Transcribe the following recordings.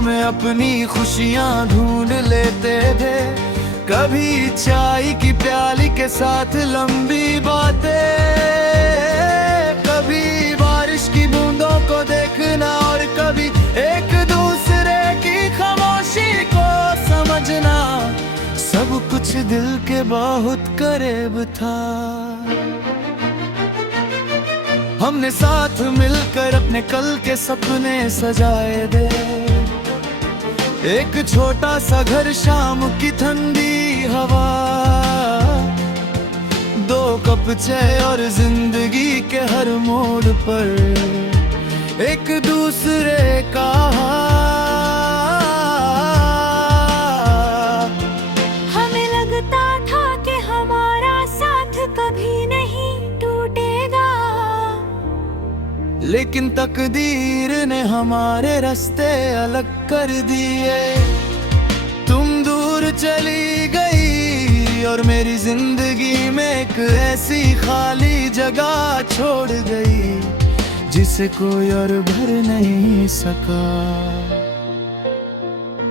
बातों में अपनी खुशियाँ ढूंढ लेते थे। कभी चाय की प्याली के साथ लंबी बातें, कभी बारिश की बूंदों को देखना और कभी एक दूसरे की खामोशी को समझना। सब कुछ दिल के बहुत करीब था। हमने साथ मिलकर अपने कल के सपने सजाए थे। एक छोटा सा घर, शाम की ठंडी हवा, 2 कप चाय और जिंदगी के हर मोड़ पर एक दूसरे का हमें लगता था कि हमारा साथ कभी नहीं टूटेगा, लेकिन तकदीर ने हमारे रास्ते अलग कर दिए। तुम दूर चली गई और मेरी जिंदगी में एक ऐसी खाली जगह छोड़ गई जिसे कोई और भर नहीं सका।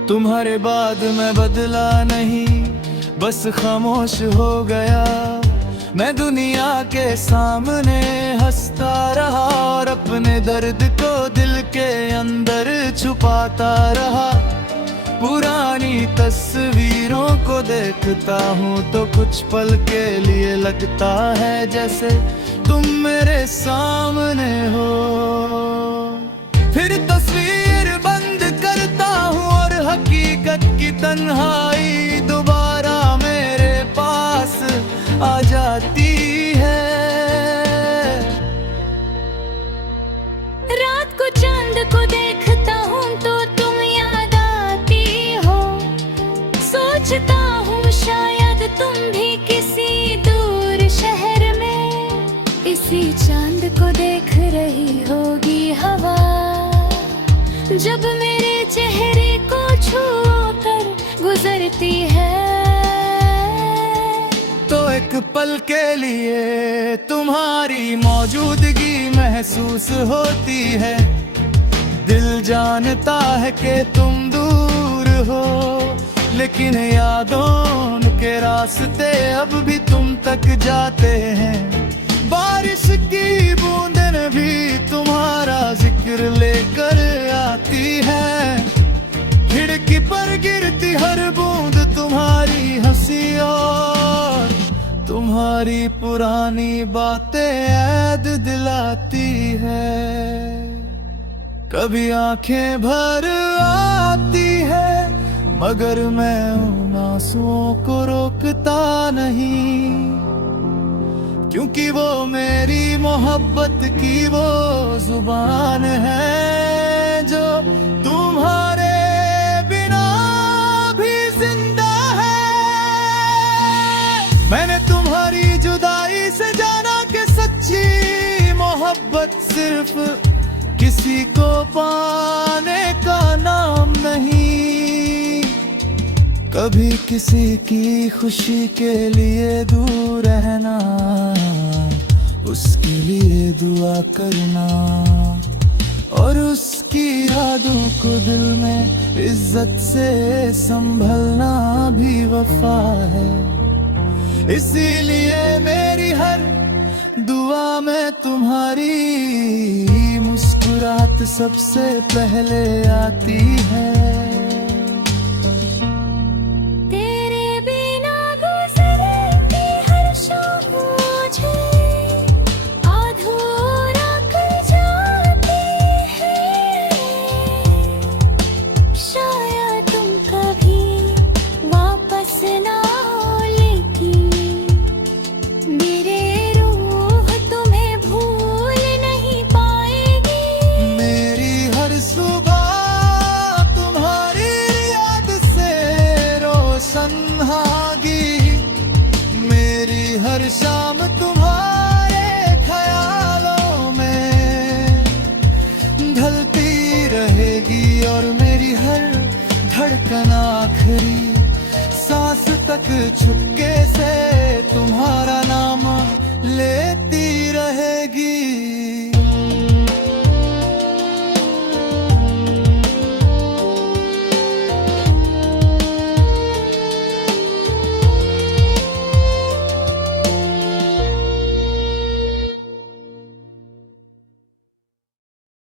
तुम्हारे बाद मैं बदला नहीं, बस खामोश हो गया। मैं दुनिया के सामने हंसता रहा और अपने दर्द को दिल के अंदर छुपाता रहा। पुरानी तस्वीरों को देखता हूँ तो कुछ पल के लिए लगता है जैसे तुम मेरे सामने हो। फिर तस्वीर बंद करता हूँ और हकीकत की तन्हाई दोबारा मेरे पास आ जाती है। रात को चांद को देखता हूँ तो तुम याद आती हो। सोचता हूँ शायद तुम भी किसी दूर शहर में इसी चांद को देख रही होगी हवा। जब मेरे चेहरे को छू कर गुजरती है तो एक पल के लिए तुम्हारी मौजूदगी महसूस होती है। दिल जानता है कि तुम दूर हो, लेकिन यादों के रास्ते अब भी तुम तक जाते हैं। बारिश की बूंदें भी तुम्हारा जिक्र लेकर आती है। खिड़की पर गिरती हर बूंद तुम्हारी हंसी और तुम्हारी पुरानी बातें याद दिलाती है। कभी आंखें भर आती है मगर मैं उन आंसुओं को रोकता नहीं, क्योंकि वो मेरी मोहब्बत की वो जुबान है जो तुम्हारे बिना भी जिंदा है। मैंने तुम्हारी जुदाई से जाना कि सच्ची मोहब्बत सिर्फ किसी को पाने का नाम नहीं। कभी किसी की खुशी के लिए दूर रहना, उसके लिए दुआ करना और उसकी यादों को दिल में इज्जत से संभलना भी वफा है। इसीलिए मेरी हर दुआ में तुम्हारी मुस्कुराहट सबसे पहले आती है। हर शाम तुम्हारे ख्यालों में ढलती रहेगी और मेरी हर धड़कन आखिरी सांस तक चुपके से तुम्हारा नाम लेती रहेगी।